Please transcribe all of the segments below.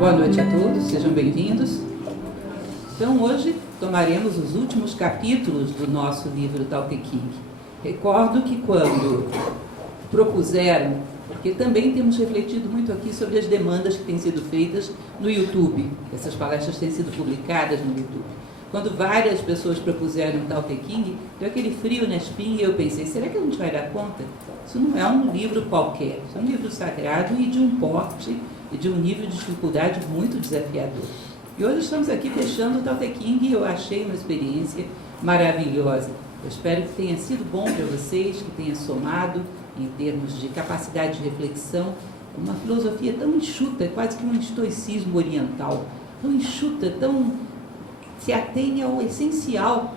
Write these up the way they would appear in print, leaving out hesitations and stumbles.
Boa noite a todos, sejam bem-vindos. Então, hoje tomaremos os últimos capítulos do nosso livro Tao Te Ching. Recordo que quando propuseram, porque também temos refletido muito aqui sobre as demandas que têm sido feitas no YouTube, essas palestras têm sido publicadas no YouTube. Quando várias pessoas propuseram Tao Te Ching, deu aquele frio na espinha e eu pensei, será que a gente vai dar conta? Isso não é um livro qualquer, isso é um livro sagrado e de um porte e de um nível de dificuldade muito desafiador. E hoje estamos aqui fechando o Tao Te Ching e eu achei uma experiência maravilhosa. Eu espero que tenha sido bom para vocês, que tenha somado em termos de capacidade de reflexão, uma filosofia tão enxuta, quase que um estoicismo oriental, tão enxuta, tão se atém ao essencial,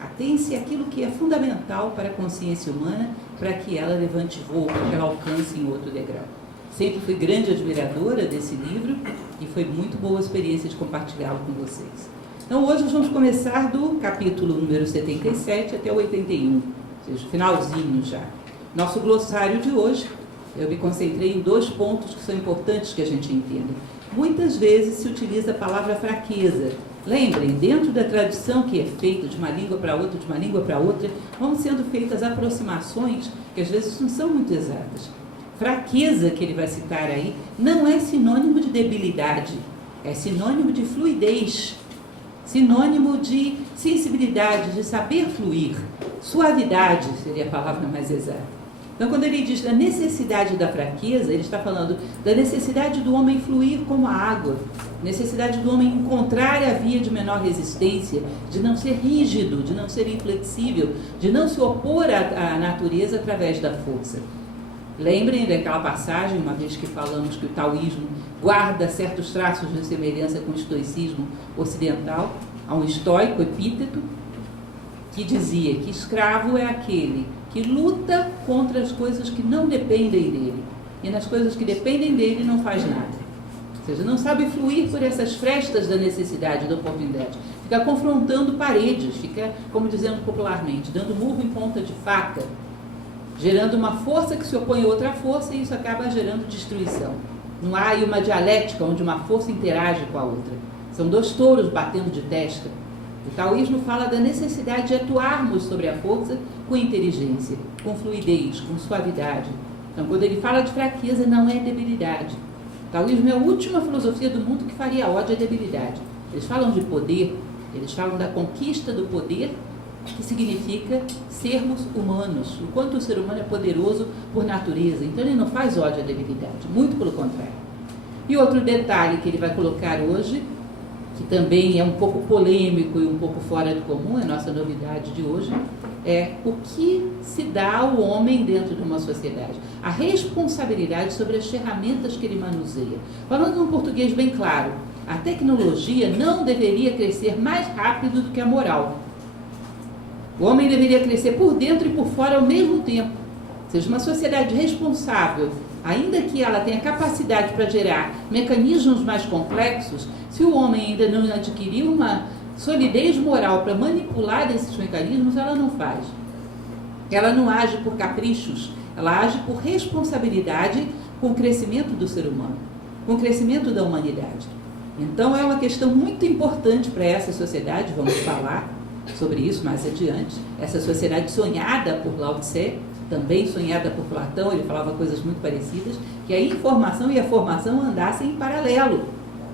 atém-se àquilo que é fundamental para a consciência humana, para que ela levante voo, para que ela alcance em outro degrau. Sempre fui grande admiradora desse livro e foi muito boa a experiência de compartilhá-lo com vocês. Então hoje nós vamos começar do capítulo número 77 até o 81, ou seja, finalzinho já. Nosso glossário de hoje, eu me concentrei em 2 pontos que são importantes que a gente entenda. Muitas vezes se utiliza a palavra fraqueza. Lembrem, dentro da tradição que é feita de uma língua para outra, de uma língua para outra, vão sendo feitas aproximações que às vezes não são muito exatas. Fraqueza, que ele vai citar aí, não é sinônimo de debilidade, é sinônimo de fluidez, sinônimo de sensibilidade, de saber fluir. Suavidade seria a palavra mais exata. Então, quando ele diz da necessidade da fraqueza, ele está falando da necessidade do homem fluir como a água, necessidade do homem encontrar a via de menor resistência, de não ser rígido, de não ser inflexível, de não se opor à natureza através da força. Lembrem daquela passagem, uma vez que falamos que o taoísmo guarda certos traços de semelhança com o estoicismo ocidental, há um estoico, Epíteto, que dizia que escravo é aquele que luta contra as coisas que não dependem dele, e nas coisas que dependem dele não faz nada. Ou seja, não sabe fluir por essas frestas da necessidade, da oportunidade. Fica confrontando paredes, fica, como dizendo popularmente, dando murro em ponta de faca, gerando uma força que se opõe a outra força e isso acaba gerando destruição. Não há aí uma dialética onde uma força interage com a outra. São 2 touros batendo de testa. O taoísmo fala da necessidade de atuarmos sobre a força com inteligência, com fluidez, com suavidade. Então, quando ele fala de fraqueza, não é debilidade. O taoísmo é a última filosofia do mundo que faria ódio à debilidade. Eles falam de poder, eles falam da conquista do poder, que significa sermos humanos, o quanto o ser humano é poderoso por natureza. Então ele não faz ódio à debilidade, muito pelo contrário. E outro detalhe que ele vai colocar hoje, que também é um pouco polêmico e um pouco fora do comum, é a nossa novidade de hoje, é o que se dá ao homem dentro de uma sociedade. A responsabilidade sobre as ferramentas que ele manuseia. Falando num português bem claro, a tecnologia não deveria crescer mais rápido do que a moral. O homem deveria crescer por dentro e por fora ao mesmo tempo. Ou seja, uma sociedade responsável, ainda que ela tenha capacidade para gerar mecanismos mais complexos, se o homem ainda não adquirir uma solidez moral para manipular esses mecanismos, ela não faz. Ela não age por caprichos, ela age por responsabilidade com o crescimento do ser humano, com o crescimento da humanidade. Então é uma questão muito importante para essa sociedade, vamos falar sobre isso mais adiante, essa sociedade sonhada por Lao Tse, também sonhada por Platão, ele falava coisas muito parecidas, que a informação e a formação andassem em paralelo,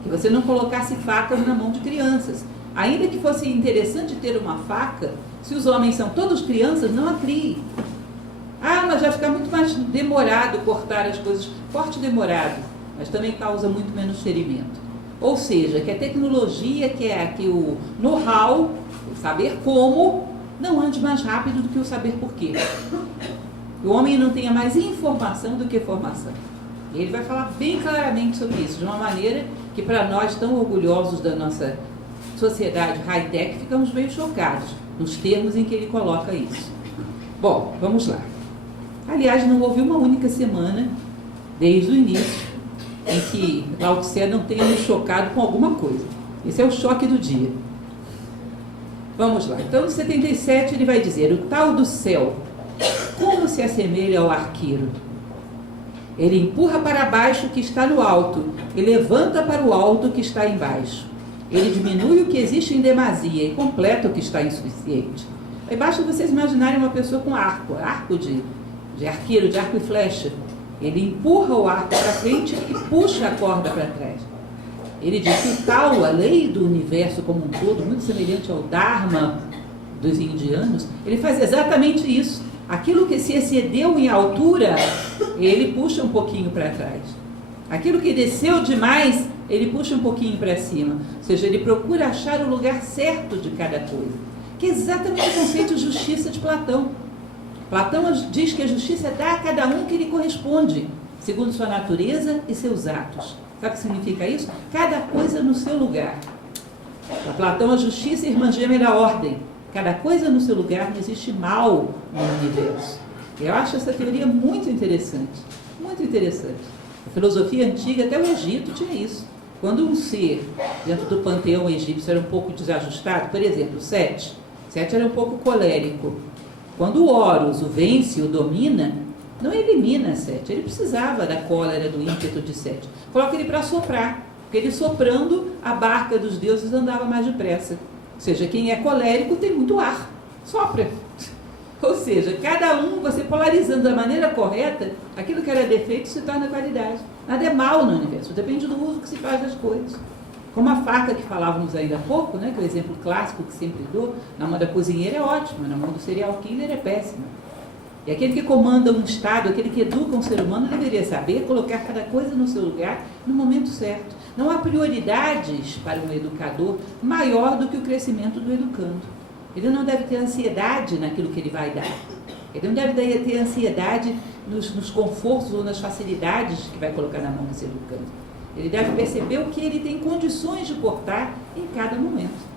que você não colocasse facas na mão de crianças. Ainda que fosse interessante ter uma faca, se os homens são todos crianças, não a crie. Ah, mas vai ficar muito mais demorado cortar as coisas, corte demorado, mas também causa muito menos ferimento. Ou seja, que a tecnologia, que o know-how, o saber como, não ande mais rápido do que o saber porquê. O homem não tenha mais informação do que formação. E ele vai falar bem claramente sobre isso, de uma maneira que para nós, tão orgulhosos da nossa sociedade high-tech, ficamos meio chocados nos termos em que ele coloca isso. Bom, vamos lá. Aliás, não houve uma única semana, desde o início, em que Lao Tse não tenha nos chocado com alguma coisa. Esse é o choque do dia. Vamos lá. Então, no 77, ele vai dizer: o tal do céu, como se assemelha ao arqueiro? Ele empurra para baixo o que está no alto e levanta para o alto o que está embaixo. Ele diminui o que existe em demasia e completa o que está insuficiente. Aí basta vocês imaginarem uma pessoa com arco de arqueiro, de arco e flecha. Ele empurra o arco para frente e puxa a corda para trás. Ele diz que o tal, a lei do universo como um todo, muito semelhante ao Dharma dos indianos, ele faz exatamente isso. Aquilo que se excedeu em altura, ele puxa um pouquinho para trás. Aquilo que desceu demais, ele puxa um pouquinho para cima. Ou seja, ele procura achar o lugar certo de cada coisa. Que é exatamente o conceito de justiça de Platão. Platão diz que a justiça dá a cada um que lhe corresponde, segundo sua natureza e seus atos. Sabe o que significa isso? Cada coisa no seu lugar. Para Platão, a justiça é a irmã gêmea da ordem. Cada coisa no seu lugar, não existe mal no universo. Eu acho essa teoria muito interessante. Muito interessante. A filosofia antiga, até o Egito, tinha isso. Quando um ser, dentro do panteão egípcio, era um pouco desajustado, por exemplo, Sete era um pouco colérico. Quando o Horus o vence, o domina, não elimina Sete. Ele precisava da cólera, do ímpeto de Sete. Coloca ele para soprar. Porque ele soprando, a barca dos deuses andava mais depressa. Ou seja, quem é colérico tem muito ar. Sopra. Ou seja, cada um, você polarizando da maneira correta, aquilo que era defeito se torna qualidade. Nada é mal no universo. Depende do uso que se faz das coisas. Como a faca que falávamos ainda há pouco, né, que é o exemplo clássico que sempre dou, na mão da cozinheira é ótimo, na mão do serial killer é péssimo. E aquele que comanda um Estado, aquele que educa um ser humano, deveria saber colocar cada coisa no seu lugar no momento certo. Não há prioridades para um educador maior do que o crescimento do educando. Ele não deve ter ansiedade naquilo que ele vai dar. Ele não deve ter ansiedade nos confortos ou nas facilidades que vai colocar na mão desse educando. Ele deve perceber o que ele tem condições de portar em cada momento.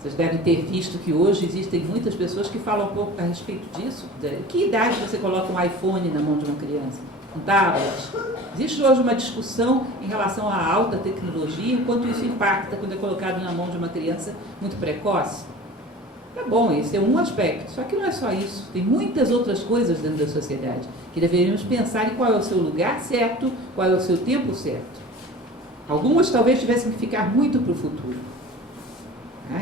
Vocês devem ter visto que hoje existem muitas pessoas que falam um pouco a respeito disso. Que idade você coloca um iPhone na mão de uma criança? Um tablet? Existe hoje uma discussão em relação à alta tecnologia, o quanto isso impacta quando é colocado na mão de uma criança muito precoce. Tá bom, esse é um aspecto. Só que não é só isso. Tem muitas outras coisas dentro da sociedade que deveríamos pensar em qual é o seu lugar certo, qual é o seu tempo certo. Algumas talvez tivessem que ficar muito para o futuro.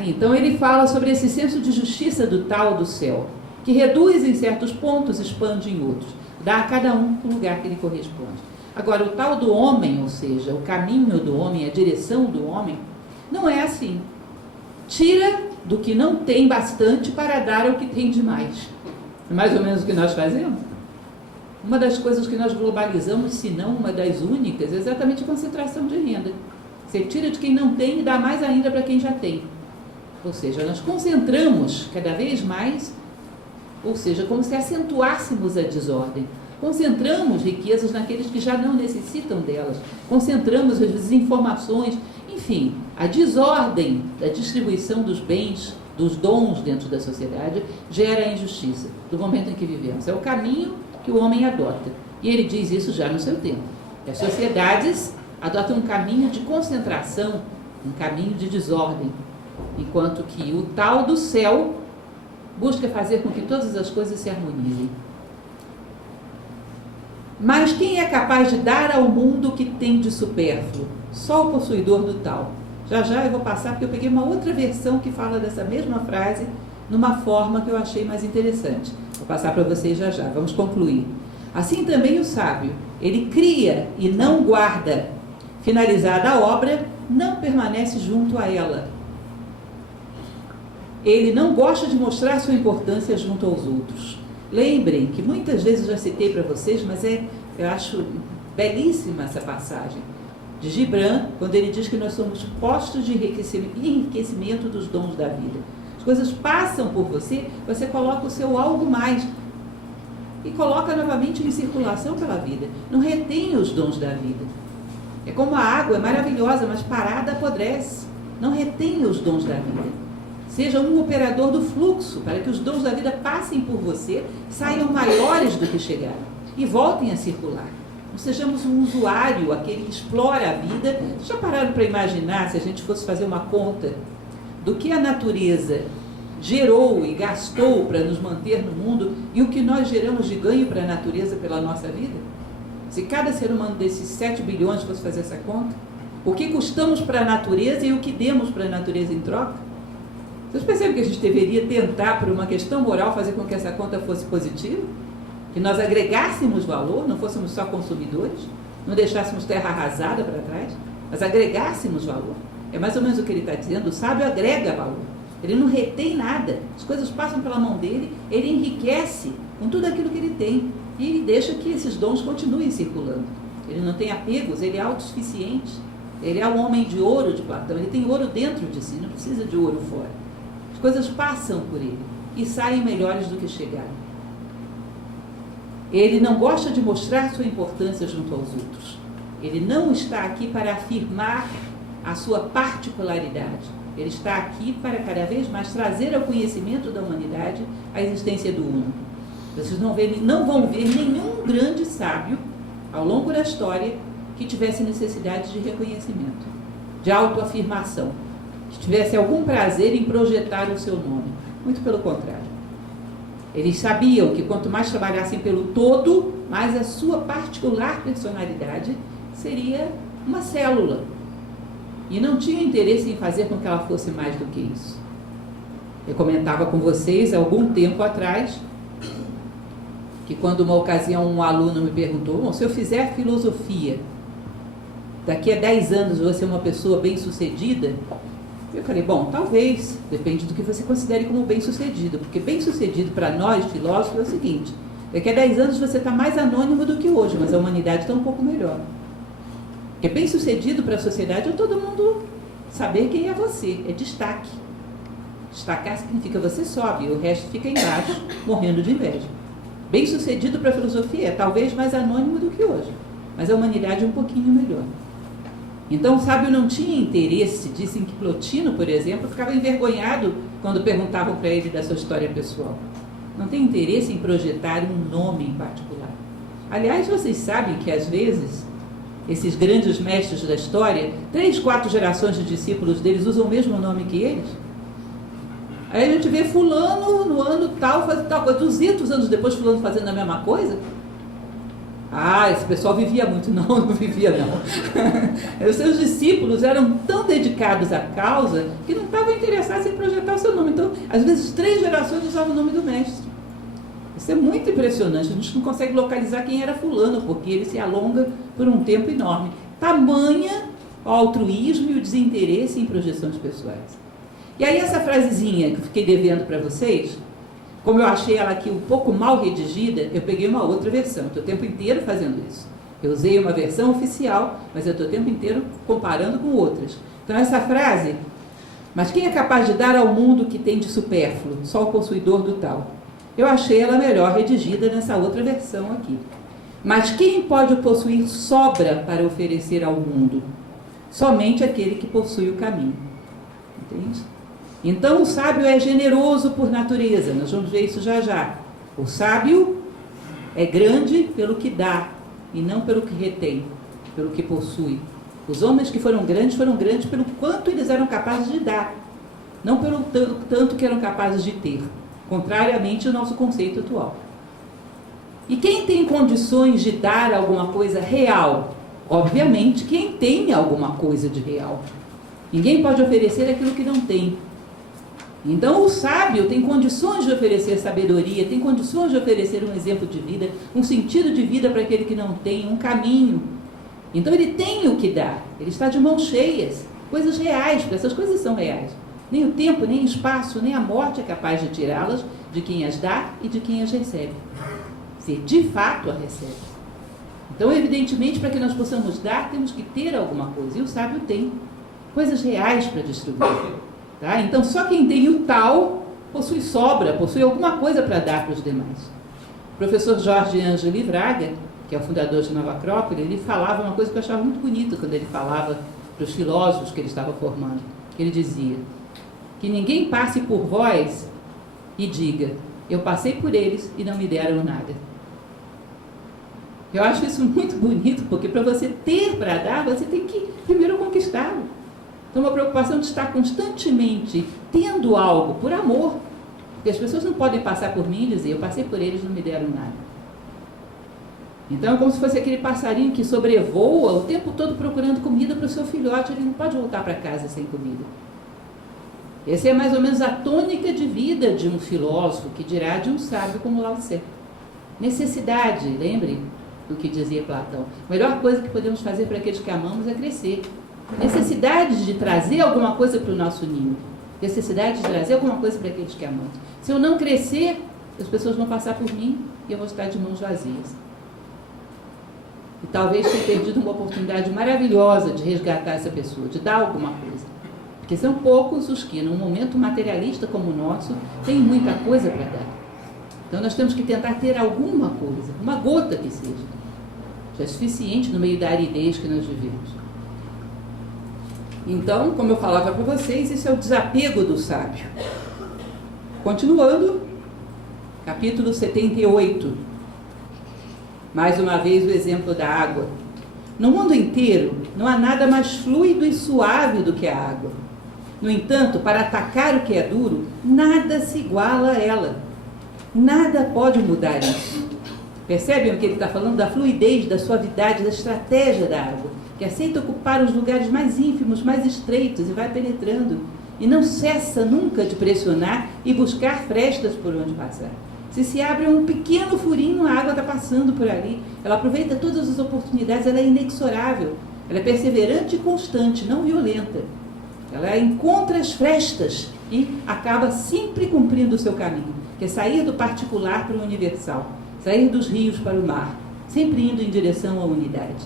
Então ele fala sobre esse senso de justiça do tal do céu, que reduz em certos pontos, expande em outros. Dá a cada um o lugar que lhe corresponde. Agora, o tal do homem, ou seja, o caminho do homem, a direção do homem, não é assim. Tira do que não tem bastante para dar ao que tem demais. É mais ou menos o que nós fazemos. Uma das coisas que nós globalizamos, se não uma das únicas, é exatamente a concentração de renda. Você tira de quem não tem e dá mais ainda para quem já tem. Ou seja, nós concentramos cada vez mais, ou seja, como se acentuássemos a desordem. Concentramos riquezas naqueles que já não necessitam delas. Concentramos as desinformações. Enfim, a desordem da distribuição dos bens, dos dons dentro da sociedade, gera a injustiça do momento em que vivemos. É o caminho que o homem adota. E ele diz isso já no seu tempo. As sociedades adotam um caminho de concentração, um caminho de desordem, enquanto que o tal do céu busca fazer com que todas as coisas se harmonizem. Mas quem é capaz de dar ao mundo o que tem de supérfluo? Só o possuidor do tal. Já eu vou passar, porque eu peguei uma outra versão que fala dessa mesma frase, numa forma que eu achei mais interessante. Vou passar para vocês já. Vamos concluir. Assim também o sábio, ele cria e não guarda. Finalizada a obra, não permanece junto a ela. Ele não gosta de mostrar sua importância junto aos outros. Lembrem que muitas vezes eu já citei para vocês, mas eu acho belíssima essa passagem de Gibran, quando ele diz que nós somos postos de enriquecimento dos dons da vida. As coisas passam por você, você coloca o seu algo mais e coloca novamente em circulação pela vida. Não retém os dons da vida. É como a água, é maravilhosa, mas parada apodrece. Não retém os dons da vida. Seja um operador do fluxo, para que os dons da vida passem por você, saiam maiores do que chegaram e voltem a circular. Não sejamos um usuário, aquele que explora a vida. Já pararam para imaginar, se a gente fosse fazer uma conta do que a natureza gerou e gastou para nos manter no mundo e o que nós geramos de ganho para a natureza pela nossa vida? Se cada ser humano desses 7 bilhões fosse fazer essa conta, o que custamos para a natureza e o que demos para a natureza em troca? Vocês percebem que a gente deveria tentar, por uma questão moral, fazer com que essa conta fosse positiva? Que nós agregássemos valor, não fôssemos só consumidores, não deixássemos terra arrasada para trás, mas agregássemos valor. É mais ou menos o que ele está dizendo, o sábio agrega valor. Ele não retém nada, as coisas passam pela mão dele, ele enriquece com tudo aquilo que ele tem e ele deixa que esses dons continuem circulando. Ele não tem apegos, ele é autossuficiente. Ele é o homem de ouro de Platão, ele tem ouro dentro de si, não precisa de ouro fora. As coisas passam por ele e saem melhores do que chegaram. Ele não gosta de mostrar sua importância junto aos outros. Ele não está aqui para afirmar a sua particularidade. Ele está aqui para cada vez mais trazer ao conhecimento da humanidade a existência do Uno. Vocês não vão ver nenhum grande sábio ao longo da história que tivesse necessidade de reconhecimento, de autoafirmação, que tivesse algum prazer em projetar o seu nome. Muito pelo contrário. Eles sabiam que quanto mais trabalhassem pelo todo, mais a sua particular personalidade seria uma célula. E não tinha interesse em fazer com que ela fosse mais do que isso. Eu comentava com vocês há algum tempo atrás que quando uma ocasião um aluno me perguntou: bom, se eu fizer filosofia, daqui a 10 anos eu vou ser uma pessoa bem-sucedida? Eu falei, bom, talvez, depende do que você considere como bem-sucedido, porque bem-sucedido para nós, filósofos, é o seguinte: daqui a 10 anos você está mais anônimo do que hoje, mas a humanidade está um pouco melhor. Porque bem-sucedido para a sociedade é todo mundo saber quem é você, é destaque. Destacar significa você sobe, o resto fica embaixo, morrendo de inveja. Bem-sucedido para a filosofia é talvez mais anônimo do que hoje, mas a humanidade é um pouquinho melhor. Então o sábio não tinha interesse, dizem que Plotino, por exemplo, ficava envergonhado quando perguntavam para ele da sua história pessoal. Não tem interesse em projetar um nome em particular. Aliás, vocês sabem que às vezes esses grandes mestres da história, 3, 4 gerações de discípulos deles usam o mesmo nome que eles. Aí a gente vê fulano no ano tal, fazendo tal coisa, 200 anos depois fulano fazendo a mesma coisa. Ah, esse pessoal vivia muito. Não vivia não. Os seus discípulos eram tão dedicados à causa que não estavam interessados em projetar o seu nome. Então, às vezes 3 gerações usavam o nome do mestre. Isso é muito impressionante. A gente não consegue localizar quem era fulano, porque ele se alonga por um tempo enorme. Tamanha o altruísmo e o desinteresse em projeções pessoais. E aí essa frasezinha que eu fiquei devendo para vocês, como eu achei ela aqui um pouco mal redigida, eu peguei uma outra versão. Estou o tempo inteiro fazendo isso. Eu usei uma versão oficial, mas eu estou o tempo inteiro comparando com outras. Então essa frase: mas quem é capaz de dar ao mundo o que tem de supérfluo? Só o possuidor do tal. Eu achei ela melhor redigida nessa outra versão aqui. Mas quem pode possuir sobra para oferecer ao mundo? Somente aquele que possui o caminho. Entende? Então o sábio é generoso por natureza. Nós vamos ver isso já já. O sábio é grande pelo que dá e não pelo que retém, pelo que possui. Os homens que foram grandes pelo quanto eles eram capazes de dar, não pelo tanto que eram capazes de ter, contrariamente ao nosso conceito atual. E quem tem condições de dar alguma coisa real? Obviamente, quem tem alguma coisa de real. Ninguém pode oferecer aquilo que não tem. Então o sábio tem condições de oferecer sabedoria, tem condições de oferecer um exemplo de vida, um sentido de vida para aquele que não tem, um caminho. Então ele tem o que dar, ele está de mãos cheias, coisas reais, porque essas coisas são reais. Nem o tempo, nem o espaço, nem a morte é capaz de tirá-las de quem as dá e de quem as recebe. Se de fato a recebe. Então, evidentemente, para que nós possamos dar, temos que ter alguma coisa. E o sábio tem coisas reais para distribuir. Tá? Então, só quem tem o tal possui sobra, possui alguma coisa para dar para os demais. O professor Jorge Ângeli Braga, que é o fundador de Nova Acrópole, ele falava uma coisa que eu achava muito bonita quando ele falava para os filósofos que ele estava formando. Ele dizia: que ninguém passe por vós e diga: eu passei por eles e não me deram nada. Eu acho isso muito bonito, porque para você ter para dar, você tem que primeiro conquistá-lo. Então, uma preocupação de estar constantemente tendo algo por amor, porque as pessoas não podem passar por mim e dizer: eu passei por eles e não me deram nada. Então é como se fosse aquele passarinho que sobrevoa o tempo todo procurando comida para o seu filhote. Ele não pode voltar para casa sem comida. Essa é mais ou menos a tônica de vida de um filósofo, que dirá de um sábio como Lao Tse. Necessidade, lembre do que dizia Platão. A melhor coisa que podemos fazer para aqueles que amamos é crescer. Necessidade de trazer alguma coisa para o nosso ninho. Necessidade de trazer alguma coisa para aqueles que amamos. Se eu não crescer, as pessoas vão passar por mim e eu vou estar de mãos vazias. E talvez tenha perdido uma oportunidade maravilhosa de resgatar essa pessoa, de dar alguma coisa. Porque são poucos os que, num momento materialista como o nosso, têm muita coisa para dar. Então nós temos que tentar ter alguma coisa, uma gota que seja. Já é suficiente no meio da aridez que nós vivemos. Então, como eu falava para vocês, isso é o desapego do sábio. Continuando, capítulo 78. Mais uma vez o exemplo da água. No mundo inteiro, não há nada mais fluido e suave do que a água. No entanto, para atacar o que é duro, nada se iguala a ela. Nada pode mudar isso. Percebem o que ele está falando? Da fluidez, da suavidade, da estratégia da água, que aceita ocupar os lugares mais ínfimos, mais estreitos e vai penetrando. E não cessa nunca de pressionar e buscar frestas por onde passar. Se abre um pequeno furinho, a água está passando por ali. Ela aproveita todas as oportunidades, ela é inexorável. Ela é perseverante e constante, não violenta. Ela encontra as frestas e acaba sempre cumprindo o seu caminho, que é sair do particular para o universal, sair dos rios para o mar, sempre indo em direção à unidade.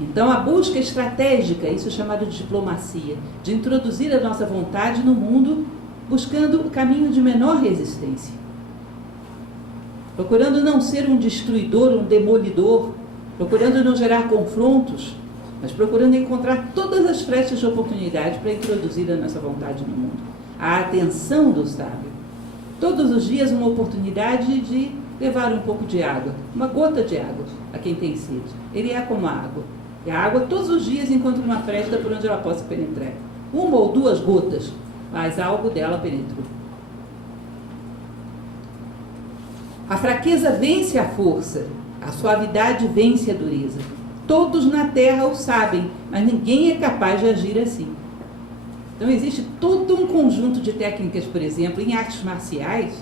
Então, a busca estratégica, isso é chamado de diplomacia, de introduzir a nossa vontade no mundo, buscando o caminho de menor resistência. Procurando não ser um destruidor, um demolidor, procurando não gerar confrontos, mas procurando encontrar todas as frestas de oportunidade para introduzir a nossa vontade no mundo. A atenção do sábio. Todos os dias uma oportunidade de levar um pouco de água, uma gota de água a quem tem sede. Ele é como a água. E a água todos os dias encontra uma fresta por onde ela possa penetrar. Uma ou duas gotas, mas algo dela penetrou. A fraqueza vence a força, a suavidade vence a dureza. Todos na terra o sabem, mas ninguém é capaz de agir assim. Então existe todo um conjunto de técnicas, por exemplo, em artes marciais,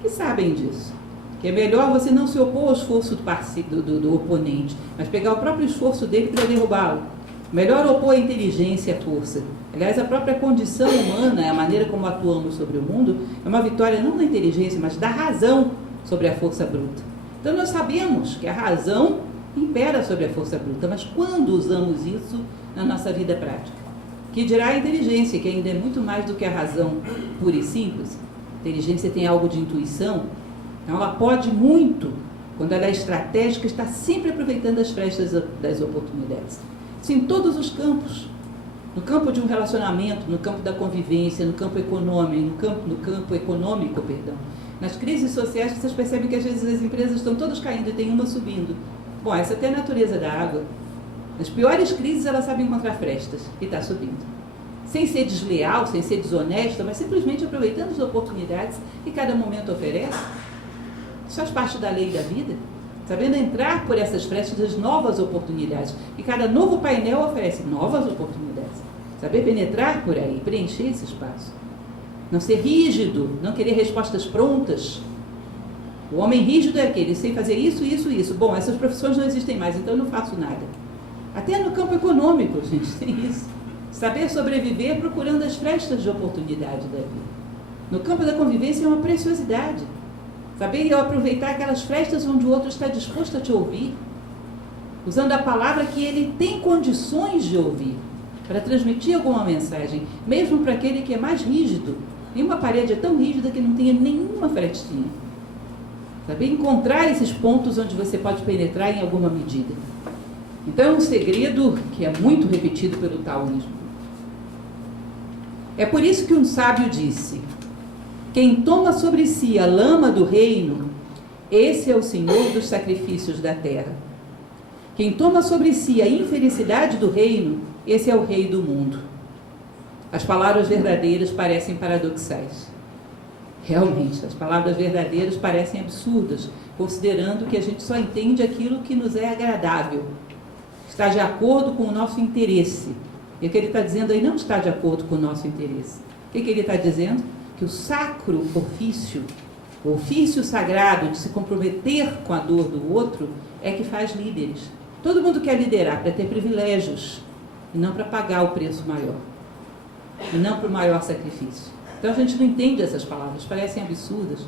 que sabem disso. Que é melhor você não se opor ao esforço do oponente, mas pegar o próprio esforço dele para derrubá-lo. Melhor opor a inteligência e a força. Aliás, a própria condição humana, a maneira como atuamos sobre o mundo, é uma vitória não da inteligência, mas da razão sobre a força bruta. Então nós sabemos que a razão impera sobre a força bruta, mas quando usamos isso na nossa vida prática? Que dirá a inteligência, que ainda é muito mais do que a razão pura e simples. A inteligência tem algo de intuição, então ela pode muito, quando ela é estratégica, está sempre aproveitando as frestas das oportunidades. Isso em todos os campos. No campo de um relacionamento, no campo da convivência, no campo econômico, Nas crises sociais, vocês percebem que às vezes as empresas estão todas caindo e tem uma subindo. Bom, essa até é a natureza da água. Nas piores crises, ela sabe encontrar frestas e está subindo. Sem ser desleal, sem ser desonesta, mas simplesmente aproveitando as oportunidades que cada momento oferece. Isso faz parte da lei da vida. Sabendo entrar por essas frestas das novas oportunidades. E cada novo painel oferece novas oportunidades. Saber penetrar por aí, preencher esse espaço. Não ser rígido, não querer respostas prontas. O homem rígido é aquele, sei fazer isso, isso, isso. Bom, essas profissões não existem mais, então eu não faço nada. Até no campo econômico, gente, tem isso. Saber sobreviver procurando as frestas de oportunidade da vida. No campo da convivência é uma preciosidade. Saber aproveitar aquelas frestas onde o outro está disposto a te ouvir, usando a palavra que ele tem condições de ouvir, para transmitir alguma mensagem, mesmo para aquele que é mais rígido. E uma parede é tão rígida que não tenha nenhuma frestinha. Saber encontrar esses pontos onde você pode penetrar em alguma medida. Então é um segredo que é muito repetido pelo taoísmo. É por isso que um sábio disse: quem toma sobre si a lama do reino, esse é o senhor dos sacrifícios da terra. Quem toma sobre si a infelicidade do reino, esse é o rei do mundo. As palavras verdadeiras parecem paradoxais. Realmente, as palavras verdadeiras parecem absurdas, considerando que a gente só entende aquilo que nos é agradável, está de acordo com o nosso interesse. E o que ele está dizendo aí não está de acordo com o nosso interesse. O que ele está dizendo? Que o sacro ofício, o ofício sagrado de se comprometer com a dor do outro, é que faz líderes. Todo mundo quer liderar para ter privilégios, e não para pagar o preço maior, e não para o maior sacrifício. Então a gente não entende essas palavras, parecem absurdas.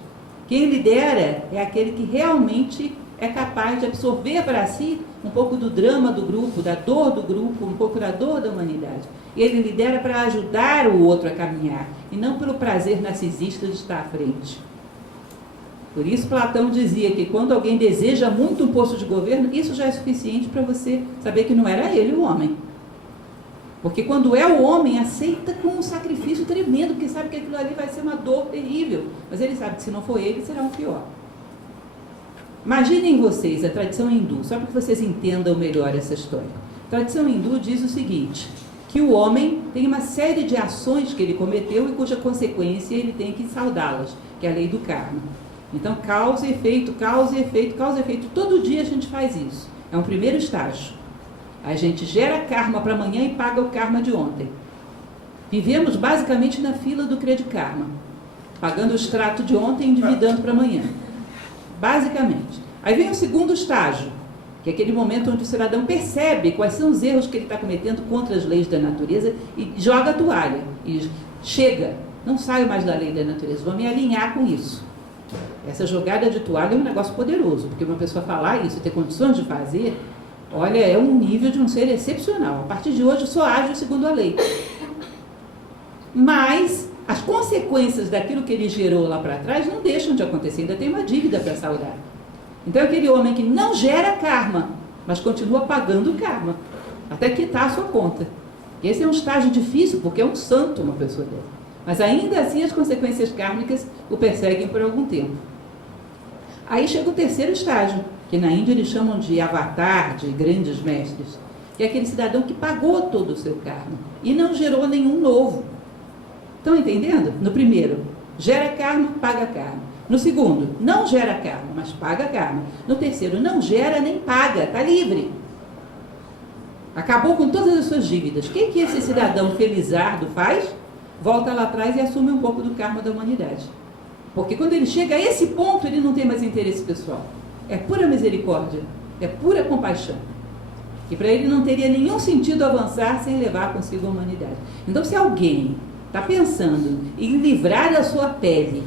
Quem lidera é aquele que realmente é capaz de absorver para si um pouco do drama do grupo, da dor do grupo, um pouco da dor da humanidade. E ele lidera para ajudar o outro a caminhar, e não pelo prazer narcisista de estar à frente. Por isso Platão dizia que quando alguém deseja muito um posto de governo, isso já é suficiente para você saber que não era ele o homem. Porque quando é o homem, aceita com um sacrifício tremendo, porque sabe que aquilo ali vai ser uma dor terrível. Mas ele sabe que se não for ele, será um pior. Imaginem vocês a tradição hindu, só para que vocês entendam melhor essa história. A tradição hindu diz o seguinte, que o homem tem uma série de ações que ele cometeu e cuja consequência ele tem que saudá-las, que é a lei do karma. Então, causa e efeito, causa e efeito, causa e efeito. Todo dia a gente faz isso. É um primeiro estágio. A gente gera karma para amanhã e paga o karma de ontem. Vivemos basicamente na fila do Credit Karma, pagando o extrato de ontem e endividando para amanhã. Basicamente. Aí vem o segundo estágio, que é aquele momento onde o cidadão percebe quais são os erros que ele está cometendo contra as leis da natureza e joga a toalha. E chega, não saio mais da lei da natureza, vou me alinhar com isso. Essa jogada de toalha é um negócio poderoso, porque uma pessoa falar isso e ter condições de fazer, olha, é um nível de um ser excepcional. A partir de hoje eu só ajo segundo a lei. Mas as consequências daquilo que ele gerou lá para trás não deixam de acontecer, ainda tem uma dívida para saldar. Então é aquele homem que não gera karma, mas continua pagando o karma, até quitar a sua conta. Esse é um estágio difícil, porque é um santo uma pessoa dessa. Mas ainda assim as consequências kármicas o perseguem por algum tempo. Aí chega o terceiro estágio, que na Índia eles chamam de avatar, de grandes mestres, que é aquele cidadão que pagou todo o seu karma e não gerou nenhum novo. Estão entendendo? No primeiro, gera karma, paga karma. No segundo, não gera karma, mas paga karma. No terceiro, não gera nem paga, está livre. Acabou com todas as suas dívidas. O que esse cidadão felizardo faz? Volta lá atrás e assume um pouco do karma da humanidade. Porque quando ele chega a esse ponto, ele não tem mais interesse pessoal. É pura misericórdia, é pura compaixão. E para ele não teria nenhum sentido avançar sem levar consigo a humanidade. Então, se alguém está pensando em livrar a sua pele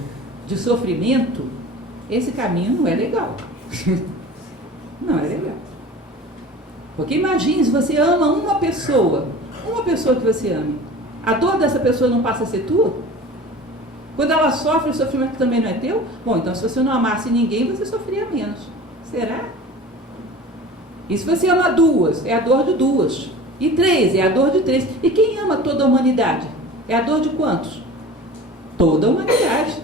de sofrimento, esse caminho não é legal. Não é legal. Porque imagine se você ama uma pessoa que você ama. A dor dessa pessoa não passa a ser tua? Quando ela sofre, o sofrimento também não é teu? Bom, então se você não amasse ninguém, você sofria menos. Será? E se você ama duas, é a dor de duas. E três, é a dor de três. E quem ama toda a humanidade? É a dor de quantos? Toda a humanidade.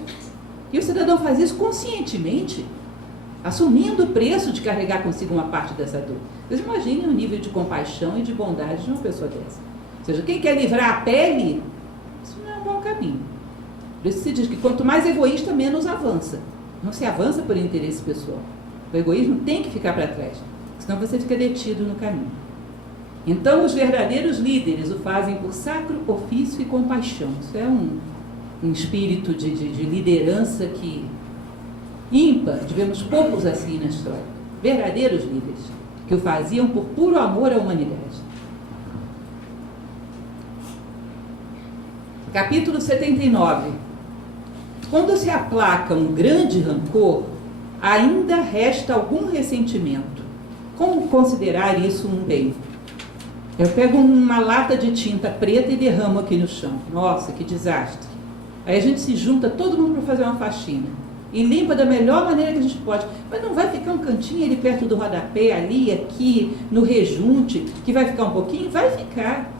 E o cidadão faz isso conscientemente, assumindo o preço de carregar consigo uma parte dessa dor. Vocês imaginem o nível de compaixão e de bondade de uma pessoa dessa. Ou seja, quem quer livrar a pele, isso não é um bom caminho. Por isso se diz que quanto mais egoísta, menos avança. Não se avança por interesse pessoal. O egoísmo tem que ficar para trás, senão você fica detido no caminho. Então, os verdadeiros líderes o fazem por sacro ofício e compaixão. Isso é um espírito de liderança que ímpar, tivemos poucos assim na história. Verdadeiros líderes, que o faziam por puro amor à humanidade. Capítulo 79. Quando se aplaca um grande rancor, ainda resta algum ressentimento. Como considerar isso um bem? Eu pego uma lata de tinta preta e derramo aqui no chão. Nossa, que desastre. Aí a gente se junta, todo mundo para fazer uma faxina. E limpa da melhor maneira que a gente pode. Mas não vai ficar um cantinho ali perto do rodapé, ali, aqui, no rejunte, que vai ficar um pouquinho? Vai ficar.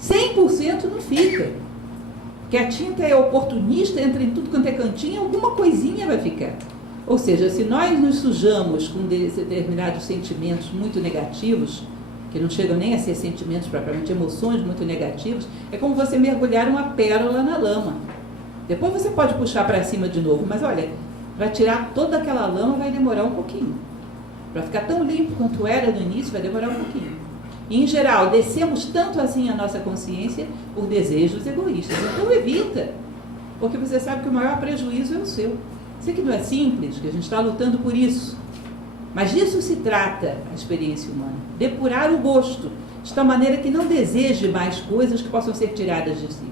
100% não fica. Porque a tinta é oportunista, entra em tudo quanto é cantinho, alguma coisinha vai ficar. Ou seja, se nós nos sujamos com determinados sentimentos muito negativos, que não chegam nem a ser sentimentos propriamente, emoções muito negativas, é como você mergulhar uma pérola na lama. Depois você pode puxar para cima de novo, mas olha, para tirar toda aquela lama vai demorar um pouquinho. Para ficar tão limpo quanto era no início, vai demorar um pouquinho. E, em geral, descemos tanto assim a nossa consciência por desejos egoístas. Então evita, porque você sabe que o maior prejuízo é o seu. Sei que não é simples, que a gente está lutando por isso. Mas disso se trata a experiência humana. Depurar o gosto, de tal maneira que não deseje mais coisas que possam ser tiradas de si.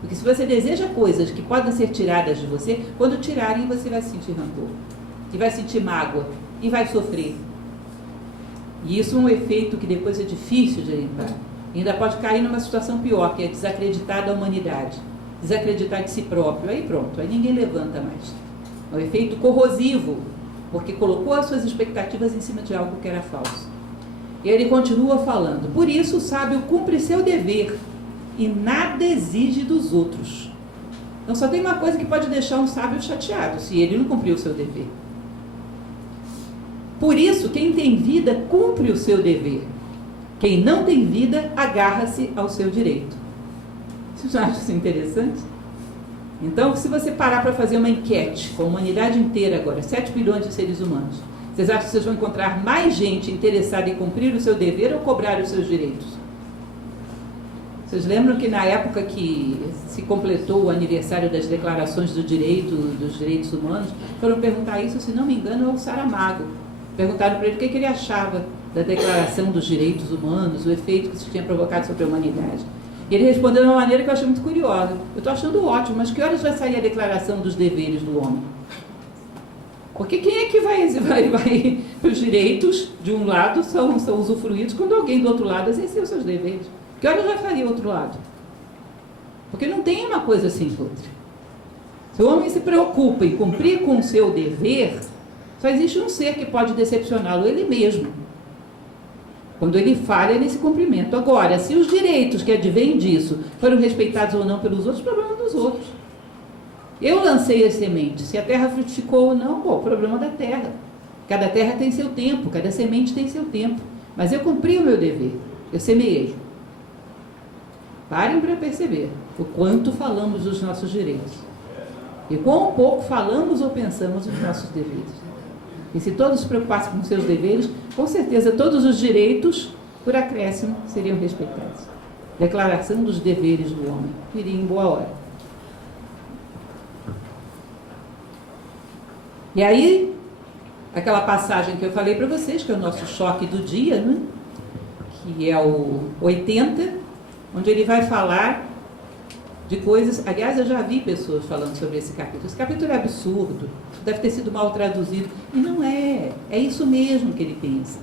Porque se você deseja coisas que podem ser tiradas de você, quando tirarem você vai sentir rancor, e vai sentir mágoa, e vai sofrer. E isso é um efeito que depois é difícil de limpar. E ainda pode cair numa situação pior, que é desacreditar da humanidade, desacreditar de si próprio. Aí pronto, aí ninguém levanta mais. É um efeito corrosivo, porque colocou as suas expectativas em cima de algo que era falso. E ele continua falando: por isso o sábio cumpre seu dever e nada exige dos outros. Então só tem uma coisa que pode deixar um sábio chateado, se ele não cumpriu o seu dever. Por isso, quem tem vida cumpre o seu dever. Quem não tem vida agarra-se ao seu direito. Vocês acham isso interessante? Então, se você parar para fazer uma enquete com a humanidade inteira agora, 7 bilhões de seres humanos, vocês acham que vocês vão encontrar mais gente interessada em cumprir o seu dever ou cobrar os seus direitos? Vocês lembram que na época que se completou o aniversário das declarações dos direitos humanos, foram perguntar isso, se não me engano, ao Saramago. Perguntaram para ele o que ele achava da Declaração dos Direitos Humanos, o efeito que isso tinha provocado sobre a humanidade. E ele respondeu de uma maneira que eu achei muito curiosa. Eu estou achando ótimo, mas que horas vai sair a Declaração dos Deveres do Homem? Porque quem é que vai os direitos, de um lado, são usufruídos quando alguém do outro lado exerceu seus deveres? Que horas vai fazer o outro lado? Porque não tem uma coisa assim outra. Se o homem se preocupa em cumprir com o seu dever, só existe um ser que pode decepcioná-lo, ele mesmo. Quando ele falha nesse cumprimento. Agora, se os direitos que advêm disso foram respeitados ou não pelos outros, o problema é dos outros. Eu lancei as sementes. Se a terra frutificou ou não, o problema da terra. Cada terra tem seu tempo, cada semente tem seu tempo. Mas eu cumpri o meu dever. Eu semeei. Parem para perceber o quanto falamos dos nossos direitos. E quão pouco falamos ou pensamos dos nossos deveres. E se todos se preocupassem com seus deveres, com certeza todos os direitos, por acréscimo, seriam respeitados. Declaração dos Deveres do Homem. Viria em boa hora. E aí, aquela passagem que eu falei para vocês, que é o nosso choque do dia, né? Que é o 80, onde ele vai falar de coisas... Aliás, eu já vi pessoas falando sobre esse capítulo. Esse capítulo é absurdo, deve ter sido mal traduzido. E não é. É isso mesmo que ele pensa.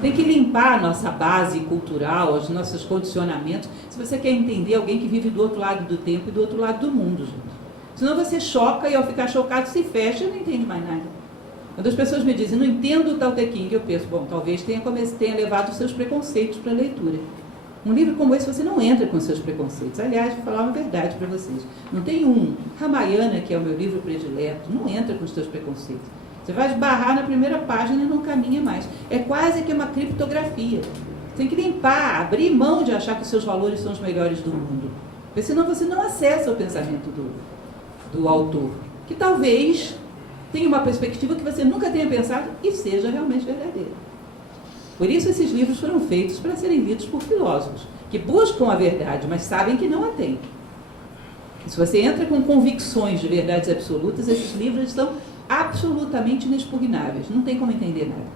Tem que limpar a nossa base cultural, os nossos condicionamentos, se você quer entender alguém que vive do outro lado do tempo e do outro lado do mundo, gente. Senão você choca e ao ficar chocado se fecha e não entende mais nada. Quando as pessoas me dizem, não entendo o Tao Te Ching, eu penso, bom, talvez tenha levado os seus preconceitos para a leitura. Um livro como esse você não entra com seus preconceitos. Aliás, vou falar uma verdade para vocês. Não tem um Ramayana, que é o meu livro predileto, não entra com os seus preconceitos. Você vai esbarrar na primeira página e não caminha mais. É quase que uma criptografia. Você tem que limpar, abrir mão de achar que os seus valores são os melhores do mundo. Porque senão você não acessa o pensamento do autor. Que talvez tenha uma perspectiva que você nunca tenha pensado e seja realmente verdadeira. Por isso esses livros foram feitos para serem lidos por filósofos, que buscam a verdade, mas sabem que não a têm. E se você entra com convicções de verdades absolutas, esses livros são absolutamente inexpugnáveis, não tem como entender nada.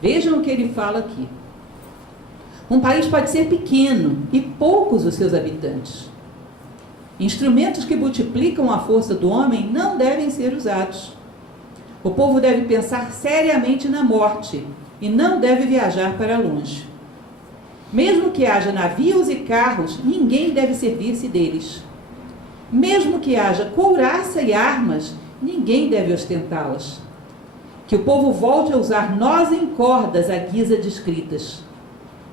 Vejam o que ele fala aqui. Um país pode ser pequeno e poucos os seus habitantes. Instrumentos que multiplicam a força do homem não devem ser usados. O povo deve pensar seriamente na morte e não deve viajar para longe. Mesmo que haja navios e carros, ninguém deve servir-se deles. Mesmo que haja couraça e armas, ninguém deve ostentá-las. Que o povo volte a usar nós em cordas à guisa de escritas.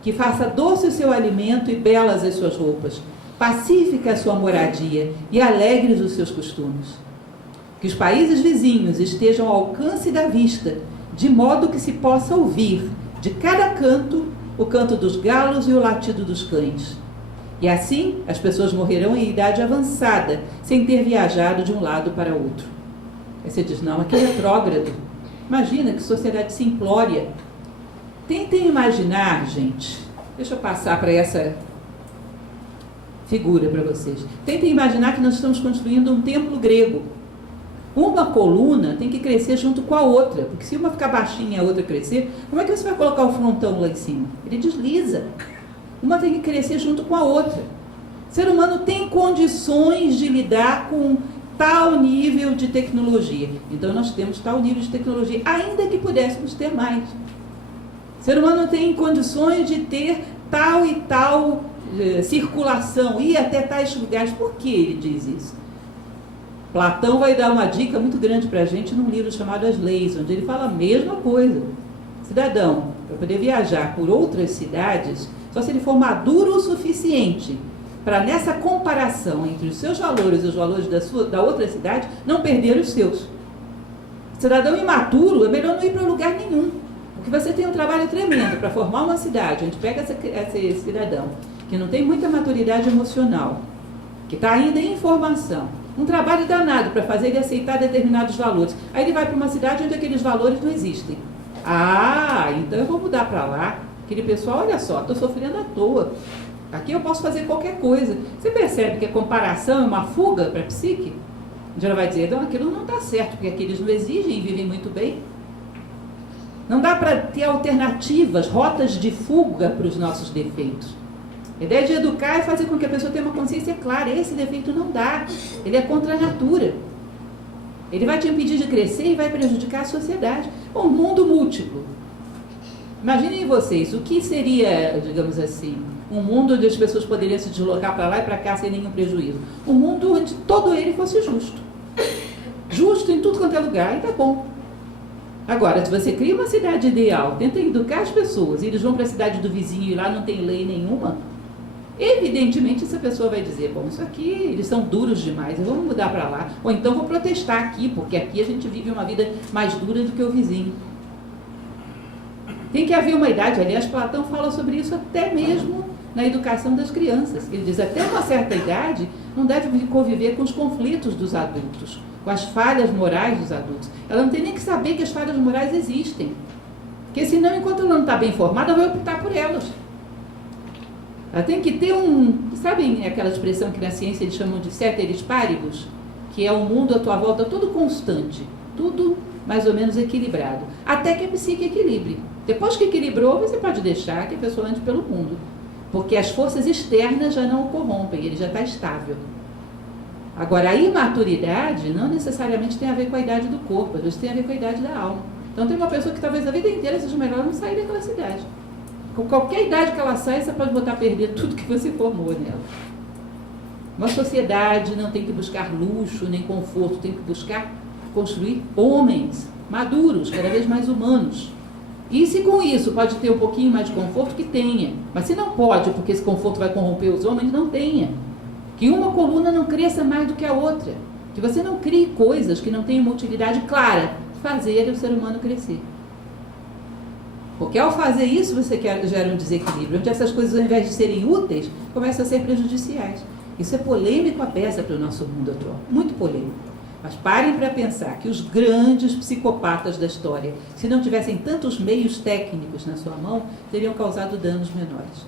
Que faça doce o seu alimento e belas as suas roupas, pacífica a sua moradia e alegres os seus costumes. Que os países vizinhos estejam ao alcance da vista, de modo que se possa ouvir, de cada canto, o canto dos galos e o latido dos cães. E assim, as pessoas morrerão em idade avançada, sem ter viajado de um lado para outro. Aí você diz, não, aquilo é retrógrado. Imagina que sociedade simplória. Tentem imaginar, gente, deixa eu passar para essa figura para vocês. Tentem imaginar que nós estamos construindo um templo grego. Uma coluna tem que crescer junto com a outra, porque se uma ficar baixinha e a outra crescer, como é que você vai colocar o frontão lá em cima? Ele desliza. Uma tem que crescer junto com a outra. O ser humano tem condições de lidar com tal nível de tecnologia. Então nós temos tal nível de tecnologia, ainda que pudéssemos ter mais. O ser humano tem condições de ter tal e tal circulação, ir até tais lugares. Por que ele diz isso? Platão vai dar uma dica muito grande para a gente num livro chamado As Leis, onde ele fala a mesma coisa. Cidadão, para poder viajar por outras cidades, só se ele for maduro o suficiente para, nessa comparação entre os seus valores e os valores da outra cidade, não perder os seus. Cidadão imaturo, é melhor não ir para lugar nenhum, porque você tem um trabalho tremendo para formar uma cidade, onde pega esse cidadão que não tem muita maturidade emocional, que está ainda em formação, um trabalho danado para fazer ele aceitar determinados valores. Aí ele vai para uma cidade onde aqueles valores não existem. Ah, então eu vou mudar para lá. Aquele pessoal, olha só, estou sofrendo à toa. Aqui eu posso fazer qualquer coisa. Você percebe que a comparação é uma fuga para a psique? Onde ela vai dizer, não, aquilo não está certo, porque aqueles não exigem e vivem muito bem. Não dá para ter alternativas, rotas de fuga para os nossos defeitos. A ideia de educar é fazer com que a pessoa tenha uma consciência clara. Esse defeito não dá. Ele é contra a natura. Ele vai te impedir de crescer e vai prejudicar a sociedade. Um mundo múltiplo. Imaginem vocês, o que seria, digamos assim, um mundo onde as pessoas poderiam se deslocar para lá e para cá sem nenhum prejuízo? Um mundo onde todo ele fosse justo. Justo em tudo quanto é lugar, e tá bom. Agora, se você cria uma cidade ideal, tenta educar as pessoas, e eles vão para a cidade do vizinho e lá não tem lei nenhuma, evidentemente essa pessoa vai dizer, bom, isso aqui, eles são duros demais, vamos mudar para lá. Ou então vou protestar aqui, porque aqui a gente vive uma vida mais dura do que o vizinho. Tem que haver uma idade, aliás, Platão fala sobre isso até mesmo na educação das crianças. Ele diz, até uma certa idade, não deve conviver com os conflitos dos adultos, com as falhas morais dos adultos. Ela não tem nem que saber que as falhas morais existem. Porque senão, enquanto ela não está bem formada, ela vai optar por elas. Ela tem que ter sabem aquela expressão que na ciência eles chamam de ceteris paribus, que é o mundo à tua volta todo constante, tudo mais ou menos equilibrado, até que a psique equilibre. Depois que equilibrou, você pode deixar que a pessoa ande pelo mundo, porque as forças externas já não o corrompem, ele já está estável. Agora, a imaturidade não necessariamente tem a ver com a idade do corpo, às vezes tem a ver com a idade da alma. Então tem uma pessoa que talvez a vida inteira seja melhor não sair daquela cidade. Com qualquer idade que ela saia, você pode botar a perder tudo que você formou nela. Uma sociedade não tem que buscar luxo nem conforto, tem que buscar construir homens maduros, cada vez mais humanos. E se com isso pode ter um pouquinho mais de conforto, que tenha. Mas se não pode, porque esse conforto vai corromper os homens, não tenha. Que uma coluna não cresça mais do que a outra. Que você não crie coisas que não tenham uma utilidade clara. Fazer o ser humano crescer. Porque ao fazer isso, você gera um desequilíbrio, onde essas coisas, ao invés de serem úteis, começam a ser prejudiciais. Isso é polêmico à beça para o nosso mundo atual. Muito polêmico. Mas parem para pensar que os grandes psicopatas da história, se não tivessem tantos meios técnicos na sua mão, teriam causado danos menores.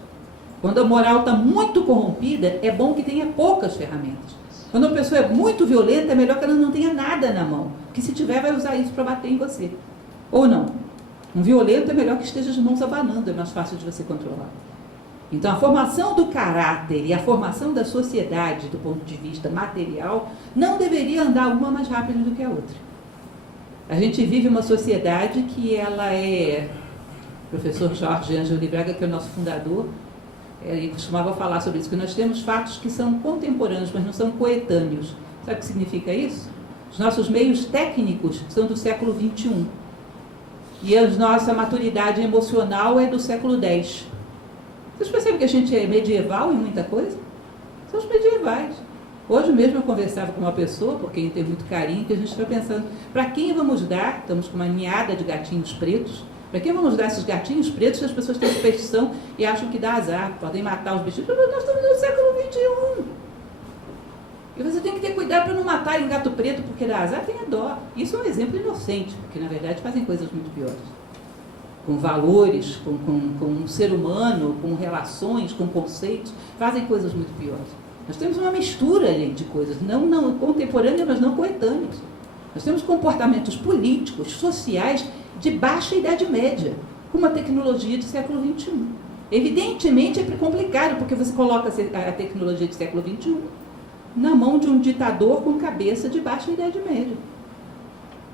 Quando a moral está muito corrompida, é bom que tenha poucas ferramentas. Quando uma pessoa é muito violenta, é melhor que ela não tenha nada na mão, porque se tiver, vai usar isso para bater em você. Ou não. Um violento é melhor que esteja de mãos abanando, é mais fácil de você controlar. Então, a formação do caráter e a formação da sociedade, do ponto de vista material, não deveria andar uma mais rápido do que a outra. A gente vive uma sociedade que ela é... O professor Jorge Ângelo de Braga, que é o nosso fundador, ele costumava falar sobre isso, que nós temos fatos que são contemporâneos, mas não são coetâneos. Sabe o que significa isso? Os nossos meios técnicos são do século XXI. E a nossa maturidade emocional é do século X. Vocês percebem que a gente é medieval em muita coisa? São os medievais. Hoje mesmo eu conversava com uma pessoa, por quem tem muito carinho, que a gente está pensando, para quem vamos dar, estamos com uma ninhada de gatinhos pretos, Para que vamos dar esses gatinhos pretos que as pessoas têm superstição e acham que dá azar, podem matar os bichinhos? Nós estamos no século XXI. E você tem que ter cuidado para não matar um gato preto porque dá azar, tenha dó. Isso é um exemplo inocente, porque na verdade fazem coisas muito piores. Com valores, com um ser humano, com relações, com conceitos, fazem coisas muito piores. Nós temos uma mistura, gente, de coisas, não contemporâneas, mas não coetâneas. Nós temos comportamentos políticos, sociais, de baixa Idade Média, com uma tecnologia de século XXI. Evidentemente é complicado, porque você coloca a tecnologia de século XXI na mão de um ditador com cabeça de baixa Idade Média.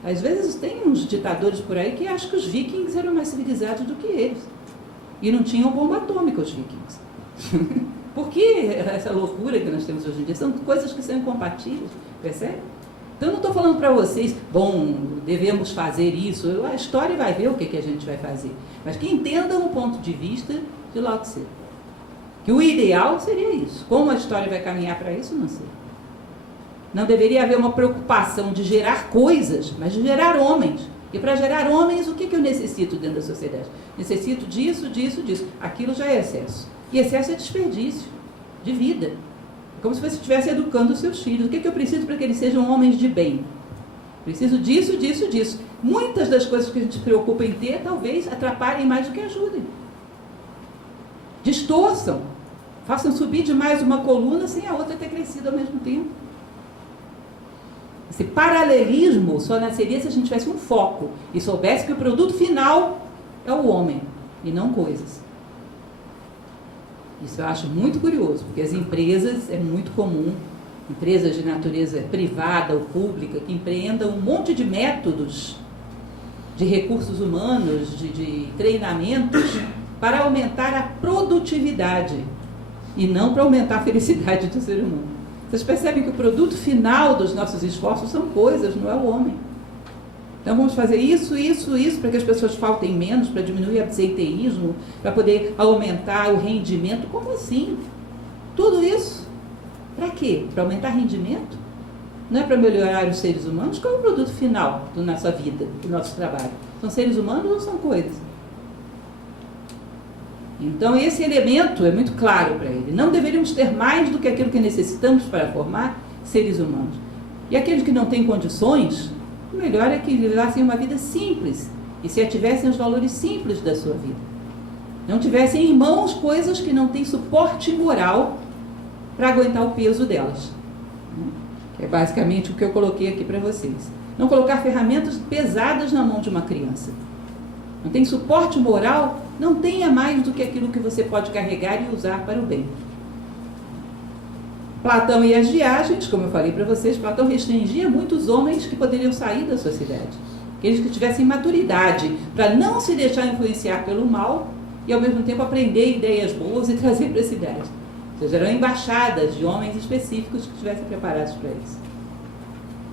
Às vezes tem uns ditadores por aí que acham que os vikings eram mais civilizados do que eles. E não tinham bomba atômica, os vikings. Por que essa loucura que nós temos hoje em dia? São coisas que são incompatíveis, percebe? Então, eu não estou falando para vocês, bom, devemos fazer isso. A história vai ver o que a gente vai fazer. Mas que entendam o ponto de vista de Lao Tse. Que o ideal seria isso. Como a história vai caminhar para isso, não sei. Não deveria haver uma preocupação de gerar coisas, mas de gerar homens. E para gerar homens, o que eu necessito dentro da sociedade? Necessito disso, disso, disso. Aquilo já é excesso. E excesso é desperdício de vida. É como se você estivesse educando os seus filhos. O que eu preciso para que eles sejam homens de bem? Preciso disso, disso, disso. Muitas das coisas que a gente se preocupa em ter, talvez atrapalhem mais do que ajudem. Distorçam. Façam subir demais uma coluna sem a outra ter crescido ao mesmo tempo. Esse paralelismo só nasceria se a gente tivesse um foco e soubesse que o produto final é o homem e não coisas. Isso eu acho muito curioso, porque as empresas, é muito comum, empresas de natureza privada ou pública, que empreendam um monte de métodos de recursos humanos, de treinamentos, para aumentar a produtividade e não para aumentar a felicidade do ser humano. Vocês percebem que o produto final dos nossos esforços são coisas, não é o homem. Então vamos fazer isso, para que as pessoas faltem menos, para diminuir o absenteísmo, para poder aumentar o rendimento. Como assim? Tudo isso? Para quê? Para aumentar rendimento? Não é para melhorar os seres humanos? Qual é o produto final da nossa vida, do nosso trabalho? São seres humanos ou são coisas? Então esse elemento é muito claro para ele. Não deveríamos ter mais do que aquilo que necessitamos para formar seres humanos. E aqueles que não têm condições, o melhor é que levassem uma vida simples e se ativessem os valores simples da sua vida. Não tivessem em mãos coisas que não têm suporte moral para aguentar o peso delas. Que é basicamente o que eu coloquei aqui para vocês. Não colocar ferramentas pesadas na mão de uma criança. Não tem suporte moral, não tenha mais do que aquilo que você pode carregar e usar para o bem. Platão e as viagens, como eu falei para vocês, Platão restringia muitos homens que poderiam sair da sociedade. Aqueles que tivessem maturidade para não se deixar influenciar pelo mal e ao mesmo tempo aprender ideias boas e trazer para a cidade. Ou seja, eram embaixadas de homens específicos que estivessem preparados para isso.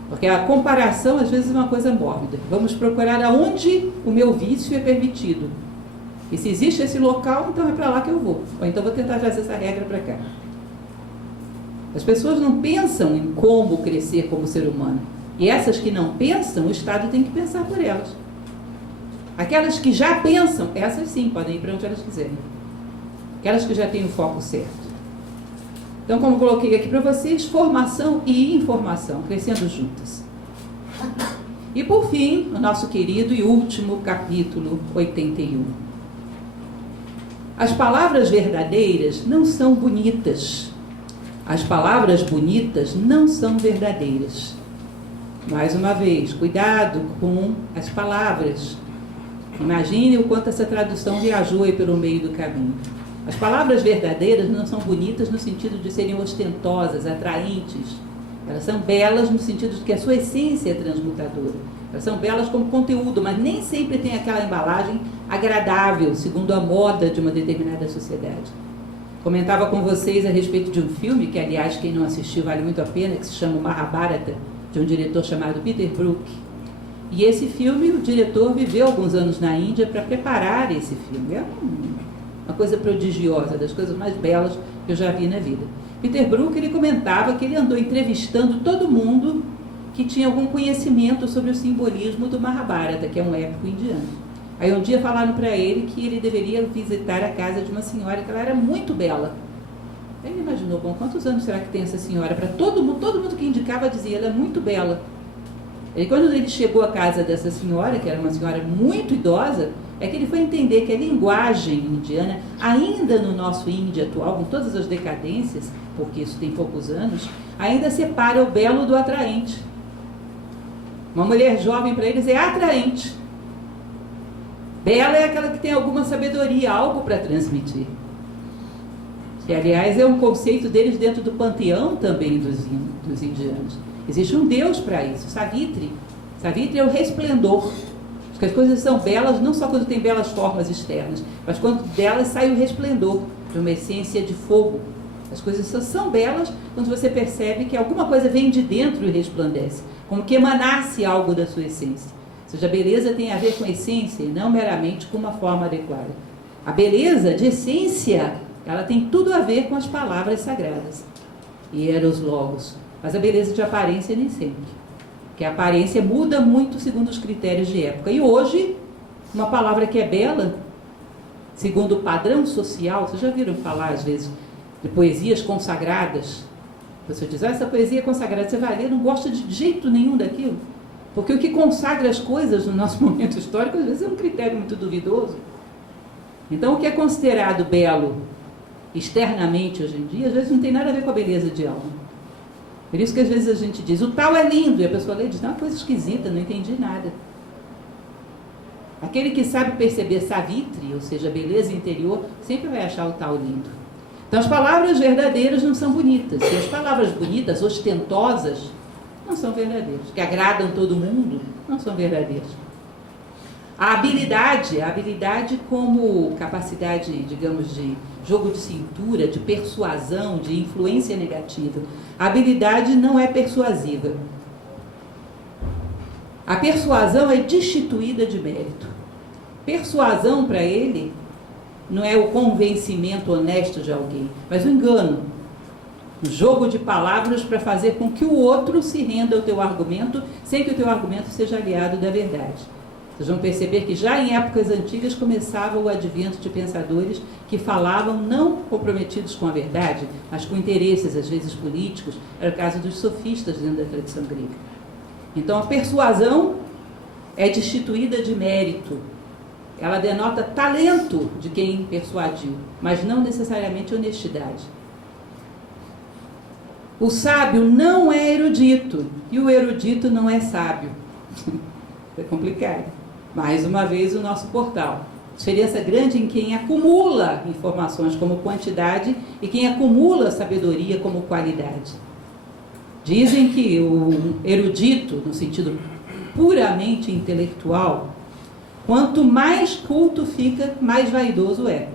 Porque a comparação às vezes é uma coisa mórbida. Vamos procurar aonde o meu vício é permitido. E se existe esse local, então é para lá que eu vou. Ou então vou tentar trazer essa regra para cá. As pessoas não pensam em como crescer como ser humano. E essas que não pensam, o Estado tem que pensar por elas. Aquelas que já pensam, essas sim, podem ir para onde elas quiserem. Aquelas que já têm o foco certo. Então, como coloquei aqui para vocês, formação e informação, crescendo juntas. E por fim, o nosso querido e último capítulo 81. As palavras verdadeiras não são bonitas. As palavras bonitas não são verdadeiras. Mais uma vez, cuidado com as palavras. Imagine o quanto essa tradução viajou aí pelo meio do caminho. As palavras verdadeiras não são bonitas no sentido de serem ostentosas, atraentes. Elas são belas no sentido de que a sua essência é transmutadora. Elas são belas como conteúdo, mas nem sempre tem aquela embalagem agradável, segundo a moda de uma determinada sociedade. Comentava com vocês a respeito de um filme, que aliás quem não assistiu vale muito a pena, que se chama Mahabharata, de um diretor chamado Peter Brook. E esse filme, o diretor viveu alguns anos na Índia para preparar esse filme. É uma coisa prodigiosa, das coisas mais belas que eu já vi na vida. Peter Brook, ele comentava que ele andou entrevistando todo mundo que tinha algum conhecimento sobre o simbolismo do Mahabharata, que é um épico indiano. Aí um dia falaram para ele que ele deveria visitar a casa de uma senhora, que ela era muito bela. Ele imaginou, bom, quantos anos será que tem essa senhora? Para todo mundo que indicava dizia, ela é muito bela. E quando ele chegou à casa dessa senhora, que era uma senhora muito idosa, é que ele foi entender que a linguagem indiana, ainda no nosso Índia atual, com todas as decadências, porque isso tem poucos anos, ainda separa o belo do atraente. Uma mulher jovem para eles é atraente. Bela é aquela que tem alguma sabedoria, algo para transmitir. Que, aliás, é um conceito deles dentro do panteão também dos indianos. Existe um Deus para isso, Savitri. Savitri é o resplendor. Porque as coisas são belas não só quando tem belas formas externas, mas quando delas sai o resplendor, de uma essência de fogo. As coisas só são belas quando você percebe que alguma coisa vem de dentro e resplandece, como que emanasse algo da sua essência. Ou seja, a beleza tem a ver com a essência e não meramente com uma forma adequada. A beleza de essência, ela tem tudo a ver com as palavras sagradas. Hieros logos. Mas a beleza de aparência nem sempre. Porque a aparência muda muito segundo os critérios de época. E hoje, uma palavra que é bela, segundo o padrão social, vocês já viram falar às vezes de poesias consagradas? Você diz, essa poesia é consagrada, você vai ler, não gosta de jeito nenhum daquilo. Porque o que consagra as coisas no nosso momento histórico, às vezes é um critério muito duvidoso. Então, o que é considerado belo externamente hoje em dia, às vezes não tem nada a ver com a beleza de alma. Por isso que às vezes a gente diz, o tal é lindo, e a pessoa lê e diz, não, é uma coisa esquisita, não entendi nada. Aquele que sabe perceber Savitri, ou seja, a beleza interior, sempre vai achar o tal lindo. Então as palavras verdadeiras não são bonitas, e as palavras bonitas, ostentosas, não são verdadeiras, que agradam todo mundo, não são verdadeiras. A habilidade como capacidade, digamos, de jogo de cintura, de persuasão, de influência negativa. A habilidade não é persuasiva. A persuasão é destituída de mérito. Persuasão, para ele, não é o convencimento honesto de alguém, mas o engano. Um jogo de palavras para fazer com que o outro se renda ao teu argumento, sem que o teu argumento seja aliado da verdade. Vocês vão perceber que já em épocas antigas começava o advento de pensadores que falavam não comprometidos com a verdade, mas com interesses, às vezes políticos. Era o caso dos sofistas dentro da tradição grega. Então a persuasão é destituída de mérito. Ela denota talento de quem persuadiu, mas não necessariamente honestidade. O sábio não é erudito e o erudito não é sábio. É complicado. Mais uma vez o nosso portal. Diferença grande em quem acumula informações como quantidade e quem acumula sabedoria como qualidade. Dizem que o erudito, no sentido puramente intelectual, quanto mais culto fica, mais vaidoso é.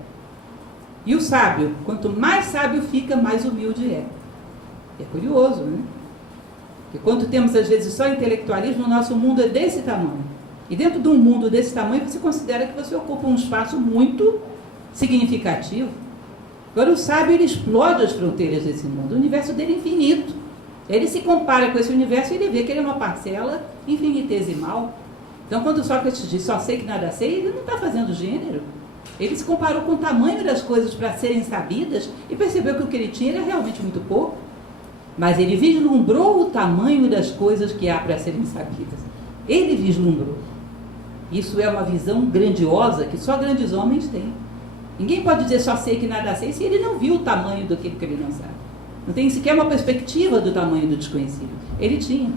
E o sábio, quanto mais sábio fica, mais humilde é. É curioso, né? Porque quando temos às vezes só intelectualismo, o nosso mundo é desse tamanho. E dentro de um mundo desse tamanho, você considera que você ocupa um espaço muito significativo. Agora o sábio, ele explode as fronteiras desse mundo. O universo dele é infinito. Ele se compara com esse universo e ele vê que ele é uma parcela infinitesimal. Então quando Sócrates diz, só sei que nada sei, ele não está fazendo gênero. Ele se comparou com o tamanho das coisas para serem sabidas e percebeu que o que ele tinha era realmente muito pouco. Mas ele vislumbrou o tamanho das coisas que há para serem sabidas. Ele vislumbrou. Isso é uma visão grandiosa que só grandes homens têm. Ninguém pode dizer só sei que nada sei se ele não viu o tamanho daquilo que ele não sabe. Não tem sequer uma perspectiva do tamanho do desconhecido. Ele tinha.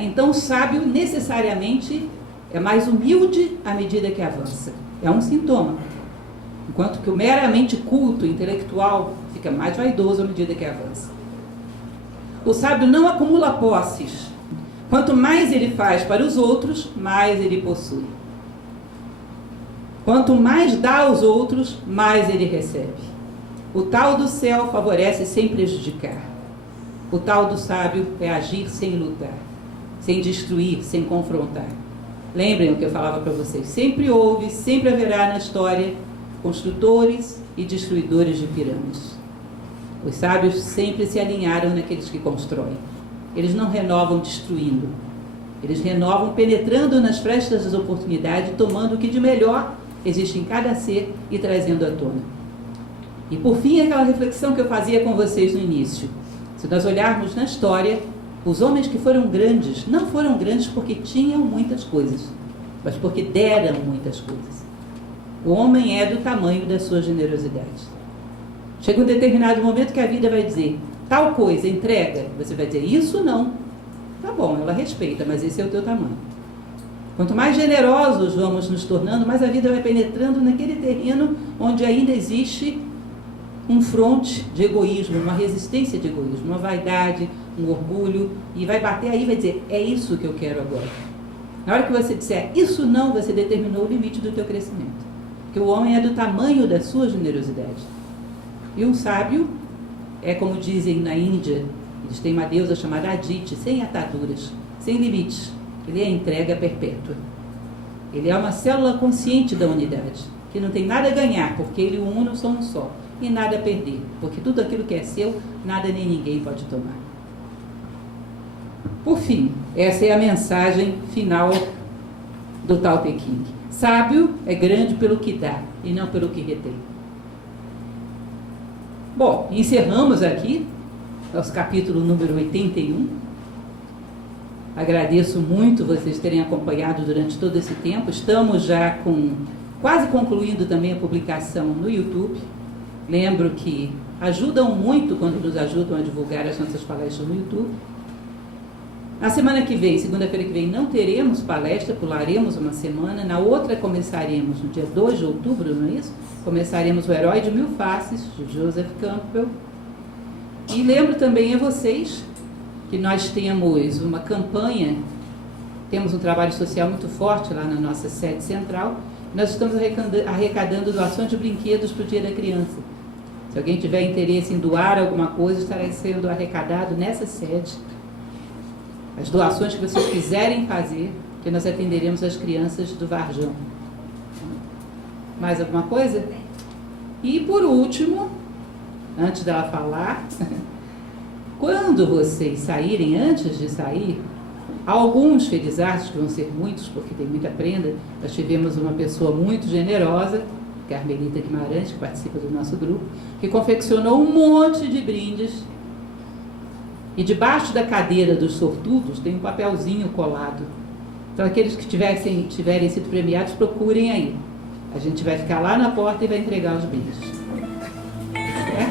Então o sábio necessariamente é mais humilde à medida que avança. É um sintoma. Enquanto que o meramente culto, intelectual, fica mais vaidoso à medida que avança. O sábio não acumula posses. Quanto mais ele faz para os outros, mais ele possui. Quanto mais dá aos outros, mais ele recebe. O tal do céu favorece sem prejudicar. O tal do sábio é agir sem lutar, sem destruir, sem confrontar. Lembrem o que eu falava para vocês. Sempre houve, sempre haverá na história construtores e destruidores de pirâmides. Os sábios sempre se alinharam naqueles que constroem. Eles não renovam destruindo. Eles renovam, penetrando nas frestas das oportunidades, tomando o que de melhor existe em cada ser e trazendo à tona. E por fim, aquela reflexão que eu fazia com vocês no início. Se nós olharmos na história, os homens que foram grandes, não foram grandes porque tinham muitas coisas, mas porque deram muitas coisas. O homem é do tamanho da sua generosidade. Chega um determinado momento que a vida vai dizer, tal coisa, entrega. Você vai dizer, isso não. Tá bom, ela respeita, mas esse é o teu tamanho. Quanto mais generosos vamos nos tornando, mais a vida vai penetrando naquele terreno onde ainda existe um fronte de egoísmo, uma resistência de egoísmo, uma vaidade, um orgulho, e vai bater aí e vai dizer, é isso que eu quero agora. Na hora que você disser isso não, você determinou o limite do teu crescimento. Porque o homem é do tamanho da sua generosidade. E um sábio é como dizem na Índia, eles têm uma deusa chamada Aditi, sem ataduras, sem limites. Ele é a entrega perpétua. Ele é uma célula consciente da unidade, que não tem nada a ganhar, porque ele e o uno são um só, e nada a perder, porque tudo aquilo que é seu, nada nem ninguém pode tomar. Por fim, essa é a mensagem final do Tao Te Ching. Sábio é grande pelo que dá e não pelo que retém. Bom, encerramos aqui nosso capítulo número 81. Agradeço muito vocês terem acompanhado durante todo esse tempo. Estamos já quase concluindo também a publicação no YouTube. Lembro que ajudam muito quando nos ajudam a divulgar as nossas palestras no YouTube. Na semana que vem, segunda-feira que vem, não teremos palestra, pularemos uma semana. Na outra começaremos, no dia 2 de outubro, não é isso? Começaremos O Herói de Mil Faces, de Joseph Campbell. E lembro também a vocês que nós temos uma campanha, temos um trabalho social muito forte lá na nossa sede central. Nós estamos arrecadando doações de brinquedos para o Dia da Criança. Se alguém tiver interesse em doar alguma coisa, estará sendo arrecadado nessa sede. As doações que vocês quiserem fazer, que nós atenderemos as crianças do Varjão. Mais alguma coisa? E por último, antes dela falar, quando vocês saírem, antes de sair, alguns felizardos, que vão ser muitos, porque tem muita prenda, nós tivemos uma pessoa muito generosa, Carmelita Guimarães, que participa do nosso grupo, que confeccionou um monte de brindes. E debaixo da cadeira dos sortudos tem um papelzinho colado. Então, aqueles que tiverem sido premiados, procurem aí. A gente vai ficar lá na porta e vai entregar os brindes. É?